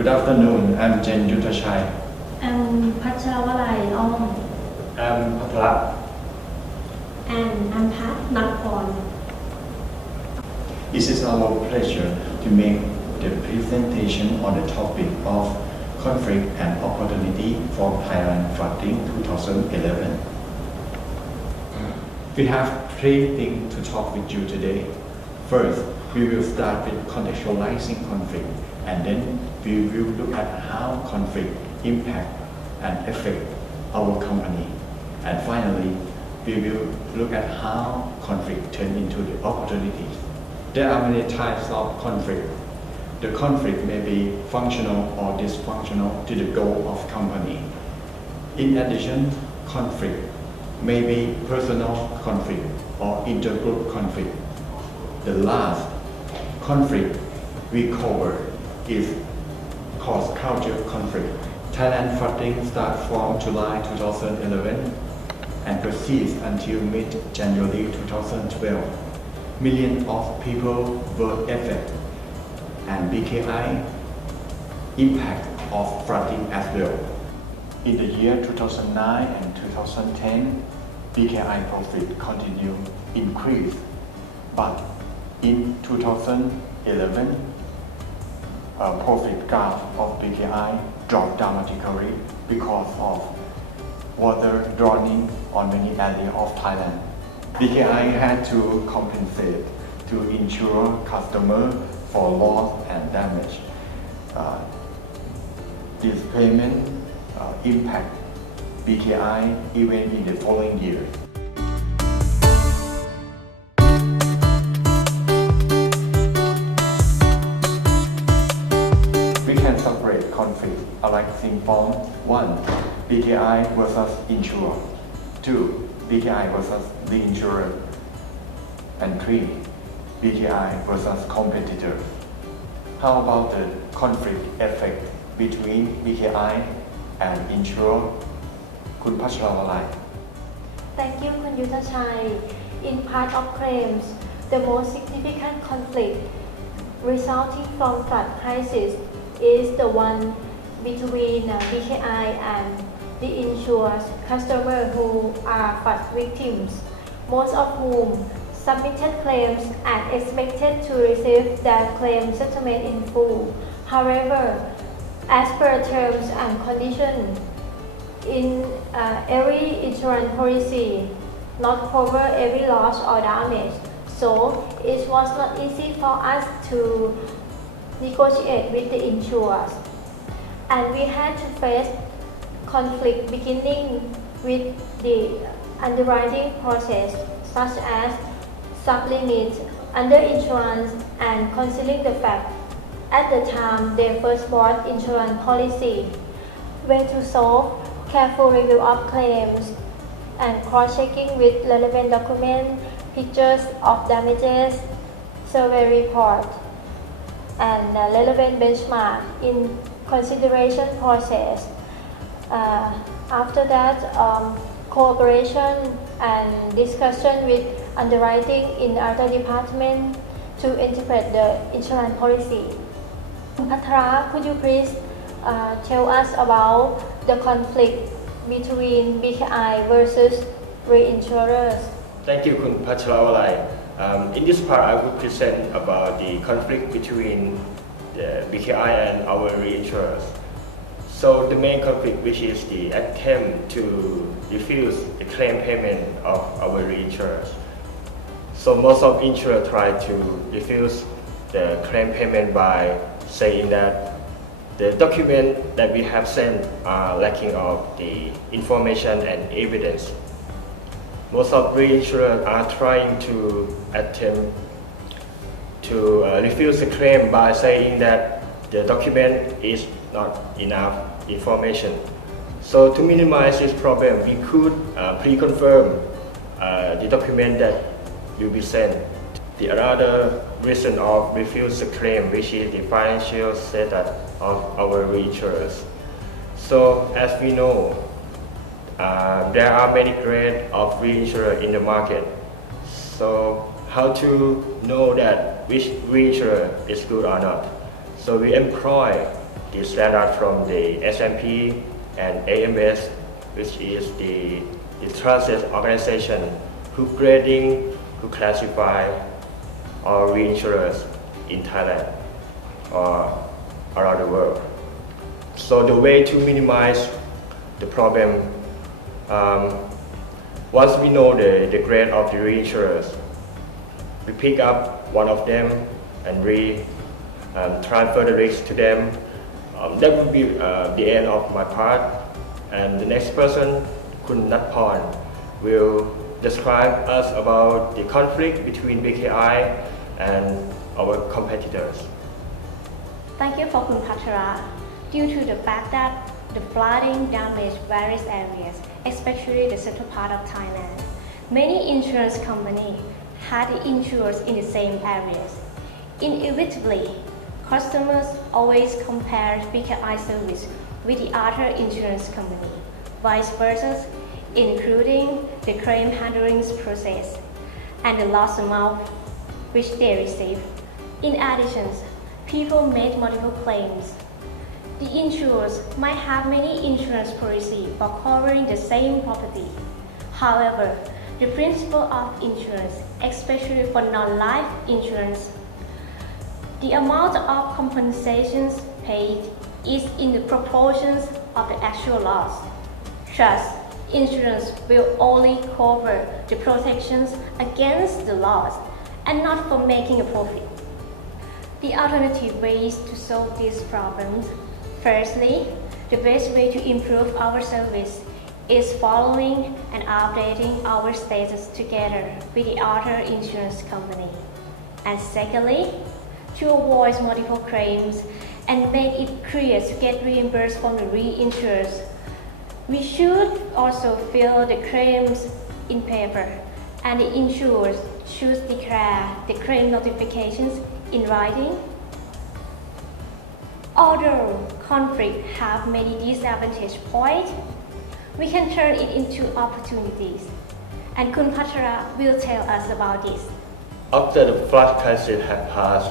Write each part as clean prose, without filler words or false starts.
Good afternoon. I'm Jen Yuthachai. I'm Pachalawalai Ong. I'm Patla. And I'm Pat Nakpon. It is our pleasure to make the presentation on the topic of conflict and opportunity for Thailand flooding 2011. We have three things to talk with you today. First, we will start with contextualizing conflict, and then we will look at how conflict impact and affect our company. And finally, we will look at how conflict turn into the opportunities. There are many types of conflict. The conflict may be functional or dysfunctional to the goal of company. In addition, conflict may be personal conflict or intergroup conflict. The last conflict we cover is cross-cultural conflict. Thailand flooding starts from July 2011 and proceeds until mid-January 2012. Millions of people were affected, and BKI impact of flooding as well. In the year 2009 and 2010, BKI profit continued increase, but in 2011, profit graph of BKI dropped dramatically because of water drowning on many areas of Thailand. BKI had to compensate to insure customers for loss and damage. This payment impact BKI even in the following years. We can separate conflict arising from 1. BKI versus insurer, 2. BKI versus the insurer, and 3. BKI versus competitor. How about the conflict effect between BKI and insurer? Kun Pachalawalai. Thank you, Kun Yuthachai. In part of claims, the most significant conflict resulting from flood crisis is the one between BKI and the insured customers who are flood victims, most of whom submitted claims and expected to receive their claim settlement in full. However, as per terms and conditions, in every insurance policy not cover every loss or damage, so it was not easy for us to negotiate with the insurers, and we had to face conflict beginning with the underwriting process, such as sublimit, underinsurance, and concealing the fact at the time they first bought insurance policy. Way to solve: careful review of claims and cross-checking with relevant documents, pictures of damages, survey report, and relevant benchmark in consideration process. After that, cooperation and discussion with underwriting in other departments to interpret the insurance policy. Patra, could you please tell us about the conflict between BKI versus reinsurers? Thank you, Kun Pachalawalai. In this part, I will present about the conflict between the BKI and our reinsurers. So the main conflict, which is the attempt to refuse the claim payment of our reinsurers. So most of insurers try to refuse the claim payment by saying that the document that we have sent are lacking of the information and evidence. Most of reinsurers are trying to attempt to refuse the claim by saying that the document is not enough information. So to minimize this problem, we could pre-confirm the document that will be sent. The other reason of refuse the claim, which is the financial status of our reinsurers. So as we know, there are many grades of reinsurer in the market. So how to know that which reinsurer is good or not? So we employ the standard from the S&P and AMS, which is the trusted organization who grading, who classify all reinsurers in Thailand or around the world. So the way to minimize the problem, once we know the grade of the reinsurers, we pick up one of them and we transfer the risk to them. That would be the end of my part, and the next person, Kun Natporn, will describe us about the conflict between BKI and our competitors. Thank you for Kun Patara. Due to the fact that the flooding damaged various areas, especially the central part of Thailand, many insurance companies had insurers in the same areas. Inevitably, customers always compare BKI service with the other insurance company, vice versa, including the claim handling process and the loss amount which they receive. In addition, people made multiple claims. The insurers might have many insurance policies for covering the same property. However, the principle of insurance, especially for non-life insurance, the amount of compensations paid is in the proportions of the actual loss. Thus, insurance will only cover the protections against the loss and not for making a profit. The alternative ways to solve these problems: firstly, the best way to improve our service is following and updating our status together with the other insurance company. And secondly, to avoid multiple claims and make it clear to get reimbursed from the reinsurers, we should also fill the claims in paper, and the insurers should declare the claim notifications in writing. Although conflict have many disadvantage points, we can turn it into opportunities, and Kun Patara will tell us about this. After the flood crisis had passed,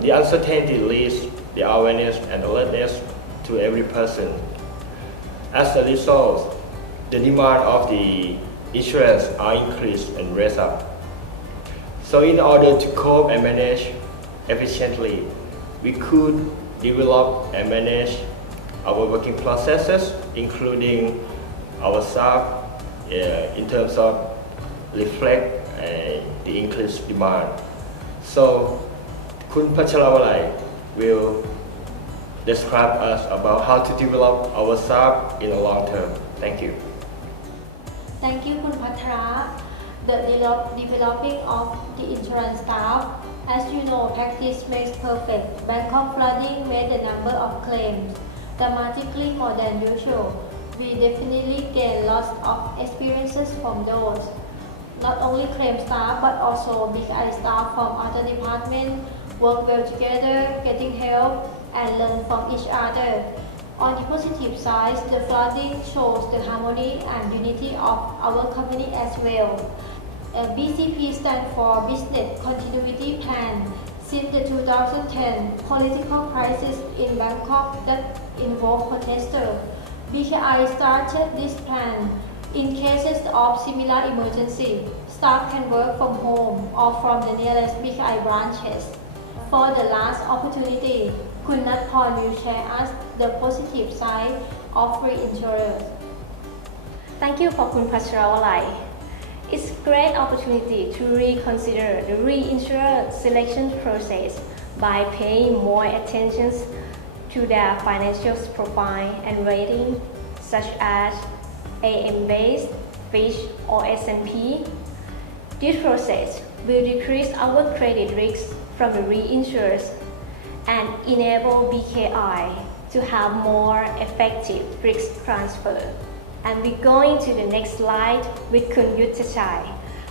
the uncertainty leads the awareness and alertness to every person. As a result, the demand of the insurance are increased and raised up. So in order to cope and manage efficiently, we could develop and manage our working processes, including our staff, in terms of reflect the increased demand. So Kun Pacharawalai will describe us about how to develop our staff in the long term. Thank you. Thank you, Kun Patara. The developing of the insurance staff. As you know, practice makes perfect. Bangkok flooding made the number of claims dramatically more than usual. We definitely gain lots of experiences from those. Not only claim staff, but also big eye staff from other departments work well together, getting help and learn from each other. On the positive side, the flooding shows the harmony and unity of our company as well. BCP stands for Business Continuity Plan. Since the 2010 political crisis in Bangkok that involved protesters, BKI started this plan. In cases of similar emergency, staff can work from home or from the nearest BKI branches. For the last opportunity, Kun Natporn will share us the positive side of free insurance. Thank you for Kun Pacharawalai. It's a great opportunity to reconsider the reinsurer selection process by paying more attention to their financial profile and rating, such as AM-based, Fitch, or S&P. This process will decrease our credit risk from the reinsurers and enable BKI to have more effective risk transfer. And we're going to the next slide with Kun Yuttachai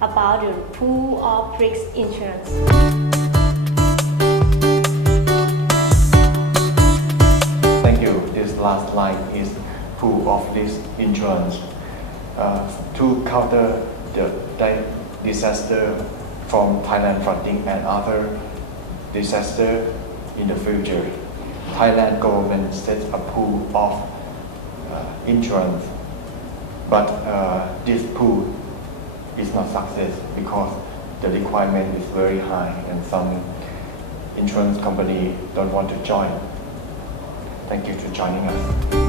about the pool of risk insurance. Thank you. This last slide is pool of risk insurance. To counter the disaster from Thailand flooding and other disaster in the future, Thailand government set a pool of insurance, but this pool is not success because the requirement is very high and some insurance company don't want to join. Thank you for joining us.